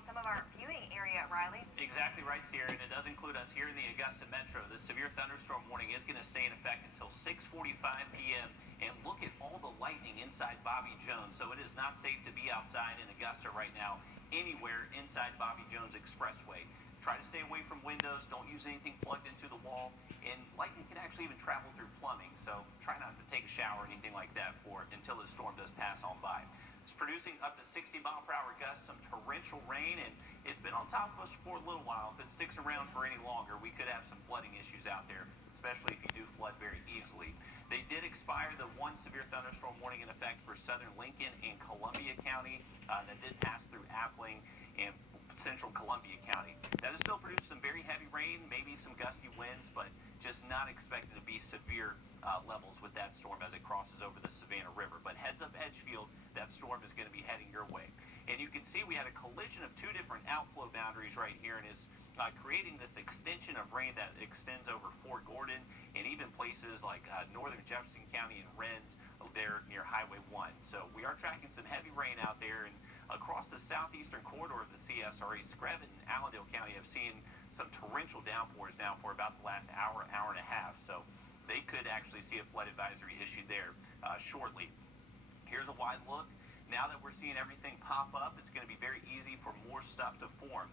in some of our viewing area, Riley. Exactly right, Sierra, and it does include us here in the Augusta Metro. The severe thunderstorm warning is going to stay in effect until 6:45 p.m. And look at all the lightning inside Bobby Jones. So it is not safe to be outside in Augusta right now, anywhere inside Bobby Jones Expressway. Try to stay away from windows. Don't use anything plugged into the wall. And lightning can actually even travel through plumbing. So try not to take a shower or anything like that until the storm does pass on by. It's producing up to 60-mile-per-hour gusts, some torrential rain, and it's been on top of us for a little while. If it sticks around for any longer, we could have some flooding issues out there, especially if you do flood very easily. They did expire the one severe thunderstorm warning in effect for southern Lincoln and Columbia County. That did pass through Appling and central Columbia County. That has still produced some very heavy rain, maybe some gusty winds, but just not expected to be severe levels with that storm as it crosses over the Savannah River. But heads up Edgefield, that storm is going to be heading your way. And you can see we had a collision of two different outflow boundaries right here, and it's creating this extension of rain that extends over Fort Gordon and even places like northern Jefferson County and Rennes there near Highway 1. So we are tracking some heavy rain out there, and across the southeastern corridor of the CSRA, Screven and Allendale County have seen some torrential downpours now for about the last hour and a half. So they could actually see a flood advisory issued there shortly. Here's a wide look. Now that we're seeing everything pop up, it's going to be very easy for more stuff to form.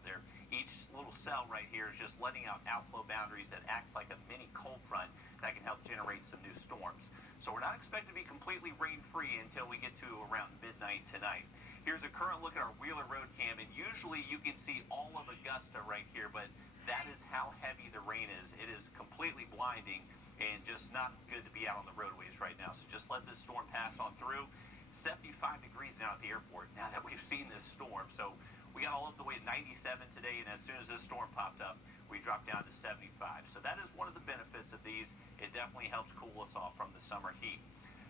Each little cell right here is just letting out outflow boundaries that act like a mini cold front that can help generate some new storms. So we're not expected to be completely rain-free until we get to around midnight tonight. Here's a current look at our Wheeler Road cam, and usually you can see all of Augusta right here, but that is how heavy the rain is. It is completely blinding and just not good to be out on the roadways right now. So just let this storm pass on through. 75 degrees now at the airport now that we've seen this storm. So we got all up the way to 97 today, and as soon as this storm popped up, we dropped down to 75. So that is one of the benefits of these. It definitely helps cool us off from the summer heat.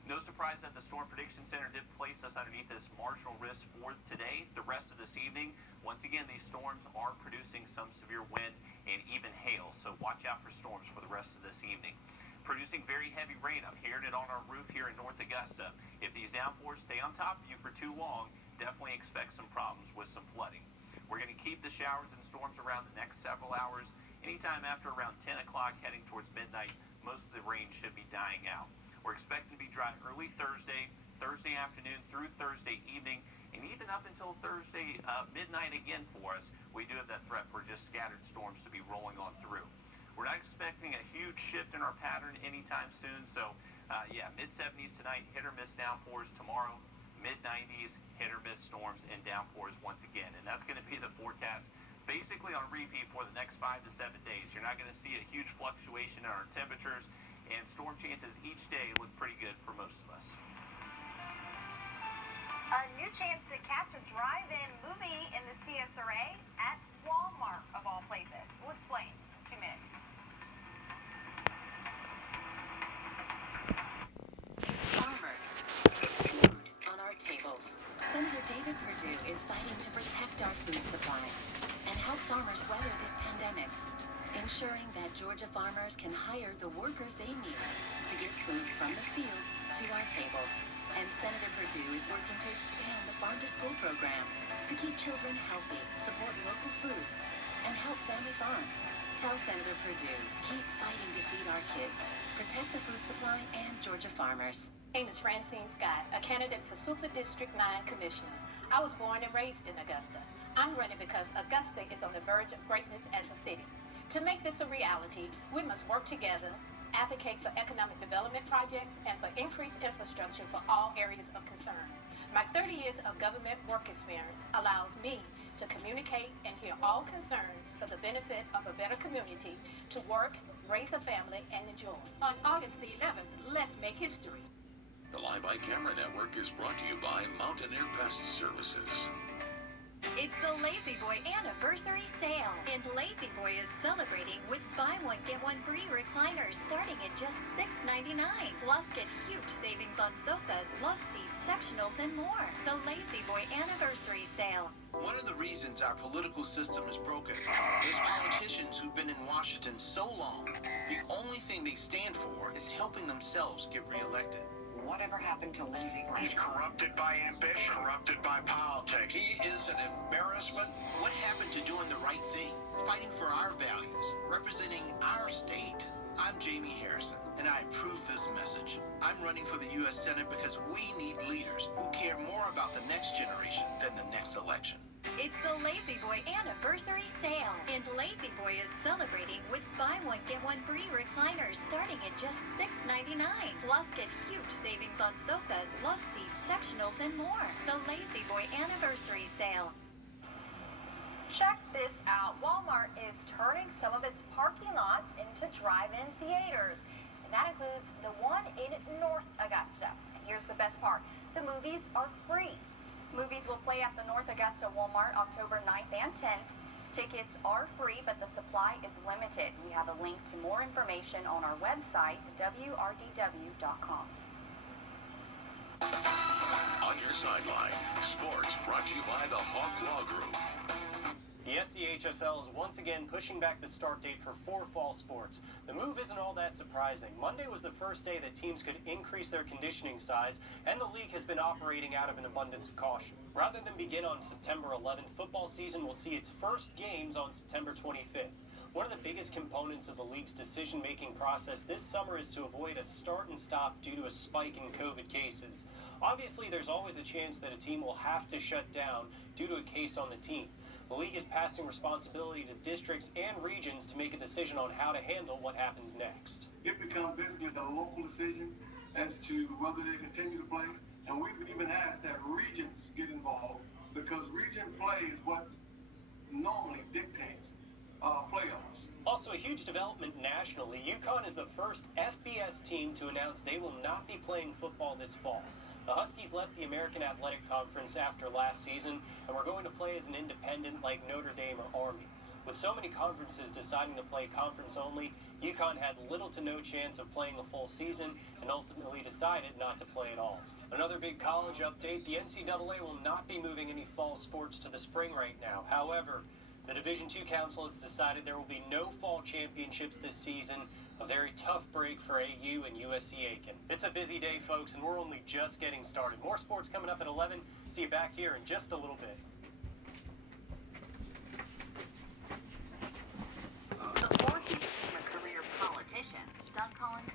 No surprise that the Storm Prediction Center did place us underneath this marginal risk for today. The rest of this evening, once again, these storms are producing some severe wind and even hail. So watch out for storms for the rest of this evening. Producing very heavy rain. I'm hearing it on our roof here in North Augusta. If these downpours stay on top of you for too long, definitely expect some problems with some flooding. We're going to keep the showers and storms around the next several hours. Anytime after around 10 o'clock heading towards midnight, most of the rain should be dying out. We're expecting to be dry early Thursday afternoon through Thursday evening, and even up until Thursday midnight again for us. We do have that threat for just scattered storms to be rolling on through. We're not expecting a huge shift in our pattern anytime soon. So, mid-70s tonight, hit or miss downpours. Tomorrow, mid-90s, hit or miss storms and downpours once again. And that's going to be the forecast basically on repeat for the next 5 to 7 days. You're not going to see a huge fluctuation in our temperatures, and storm chances each day look pretty good for most of us. A new chance to catch a drive-in movie in the CSRA at Walmart, of all places. We'll explain in 2 minutes. Farmers, food on our tables. Senator Wrdw is fighting to protect our food supply and help farmers weather this pandemic, ensuring that Georgia farmers can hire the workers they need to get food from the fields to our tables. And Senator Wrdw is working to expand the farm-to-school program to keep children healthy, support local foods, and help family farms. Tell Senator Wrdw, keep fighting to feed our kids, protect the food supply and Georgia farmers. My name is Francine Scott, a candidate for Super District 9 Commissioner. I was born and raised in Augusta. I'm running because Augusta is on the verge of greatness as a city. To make this a reality, we must work together, advocate for economic development projects, and for increased infrastructure for all areas of concern. My 30 years of government work experience allows me to communicate and hear all concerns for the benefit of a better community, to work, raise a family, and enjoy. On August the 11th, let's make history. The Live by Camera Network is brought to you by Mountaineer Pest Services. It's the Lazy Boy anniversary sale, and Lazy Boy is celebrating with buy one get one free recliners starting at just $6.99. Plus, get huge savings on sofas, love seats, sectionals, and more. The Lazy Boy anniversary sale. One of the reasons our political system is broken is politicians who've been in Washington so long, the only thing they stand for is helping themselves get reelected. Whatever happened to lazy boy? He's corrupted by ambition, corrupted by politics. He is an embarrassment. What happened to doing the right thing? Fighting for our values, representing our state. I'm Jamie Harrison, and I approve this message. I'm running for the U.S. Senate because we need leaders who care more about the next generation than the next election. It's the Lazy Boy anniversary sale, and Lazy Boy is celebrating with buy one get one free recliners starting at just $6.99. Plus, get huge savings on sofas, love seats, sectionals, and more. The Lazy Boy anniversary sale. Check this out. Walmart is turning some of its parking lots into drive-in theaters. And that includes the one in North Augusta. And here's the best part. The movies are free. Movies will play at the North Augusta Walmart October 9th and 10th. Tickets are free, but the supply is limited. We have a link to more information on our website, wrdw.com. On your sideline, sports brought to you by the Hawk Law Group. The SCHSL is once again pushing back the start date for 4 fall sports. The move isn't all that surprising. Monday was the first day that teams could increase their conditioning size, and the league has been operating out of an abundance of caution. Rather than begin on September 11th, football season will see its first games on September 25th. One of the biggest components of the league's decision-making process this summer is to avoid a start and stop due to a spike in COVID cases. Obviously, there's always a chance that a team will have to shut down due to a case on the team. The league is passing responsibility to districts and regions to make a decision on how to handle what happens next. It becomes basically a local decision as to whether they continue to play. And we've even asked that regions get involved because region play is what normally dictates playoffs. Also, a huge development nationally, UConn is the first FBS team to announce they will not be playing football this fall. The Huskies left the American Athletic Conference after last season and were going to play as an independent like Notre Dame or Army. With so many conferences deciding to play conference only, UConn had little to no chance of playing a full season and ultimately decided not to play at all. Another big college update, the NCAA will not be moving any fall sports to the spring right now. However, the Division II Council has decided there will be no fall championships this season, a very tough break for AU and USC Aiken. It's a busy day, folks, and we're only just getting started. More sports coming up at 11. See you back here in just a little bit. Before he became a career politician, Doug Collins